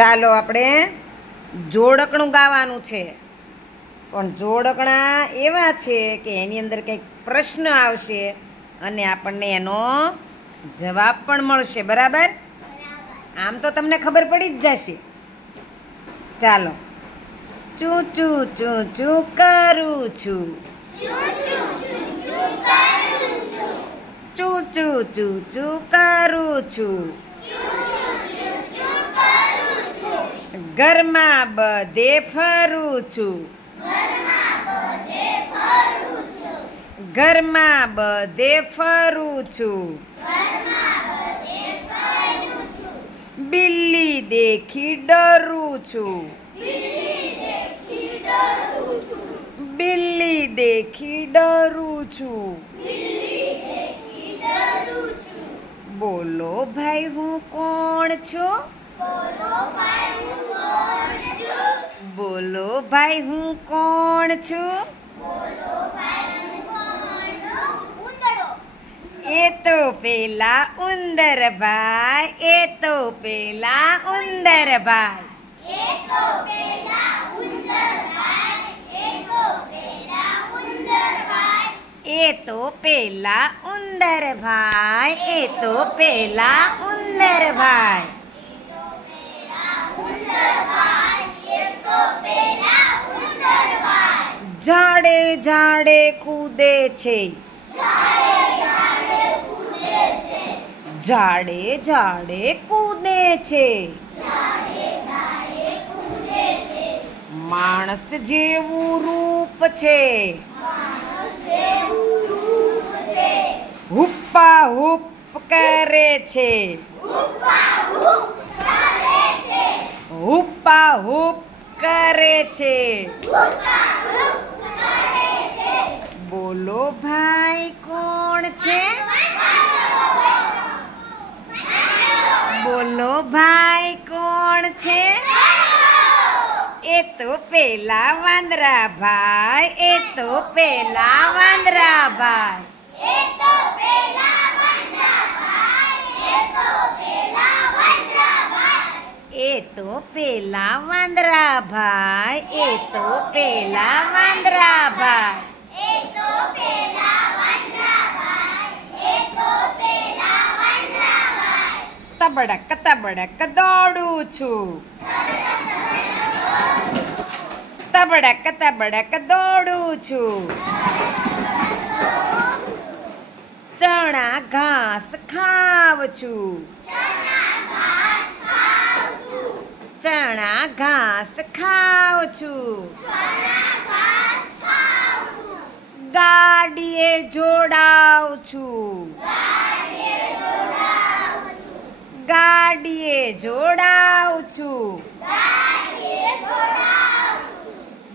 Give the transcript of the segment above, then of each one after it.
ચાલો આપણે જોડકણું ગાવાનું છે, પણ જોડકણા એવા છે કે એની અંદર કંઈક પ્રશ્ન આવશે અને આપણને એનો જવાબ પણ મળશે. બરાબર? આમ તો તમને ખબર પડી જ જશે. ચાલો. ચૂં ચૂં ચૂં ચૂં કરું છું. ચૂં ચૂં ચૂં ચૂં કરું છું. ઘરમાં બધે ફરું છું. ઘરમાં બધે ફરું છું. બિલ્લી દેખી ડરું છું. બિલ્લી દેખી ડરું છું. બોલો ભાઈ હું કોણ છું? બોલો ભાઈ હું કોણ છું? એ તો પેલા ઉંદર ભાઈ, એ તો પેલા ઉંદર ભાઈ. એ તો પેલા ઉંદર ભાઈ, એ તો પેલા ઉંદર ભાઈ. ઝાડે ઝાડે કૂદે છે. ઝાડે ઝાડે કૂદે છે. માણસ જેવું રૂપ છે. હુપ્પા હુપ કરે છે. હુપ્પા હુપ કરે છે. બોલો ભાઈ કોણ છે? બોલો ભાઈ કોણ છે? એ તો પેલા વાંદરા ભાઈ, એ તો પેલા વાંદરા ભાઈ. એ તો પેલા વાંદરા ભાઈ, એ તો પેલા વાંદરા ભાઈ. તબડક તબડક દોડું છું. તબડક તબડક દોડું છું. ચણા ઘાસ ખાવ છું. ચણા ઘાસ ખાવ છું. ગાડીએ જોડાવ છું. ગાડીએ જોડાવ છું.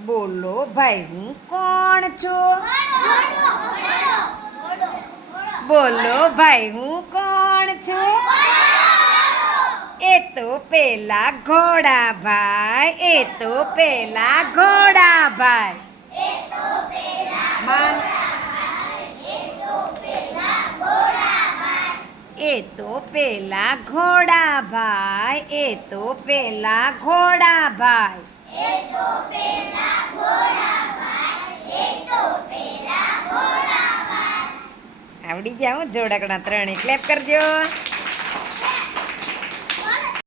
બોલો ભાઈ હું કોણ છું? બોલો ભાઈ હું કોણ છું? એ તો પેલા ઘોડા ભાઈ, એ તો પેલા ઘોડા ભાઈ. એ તો પેલા ઘોડા ભાઈ, એ તો પેલા ઘોડા ભાઈ. આવડી ગયા જોડકણા ત્રણે. ક્લેપ કરજો.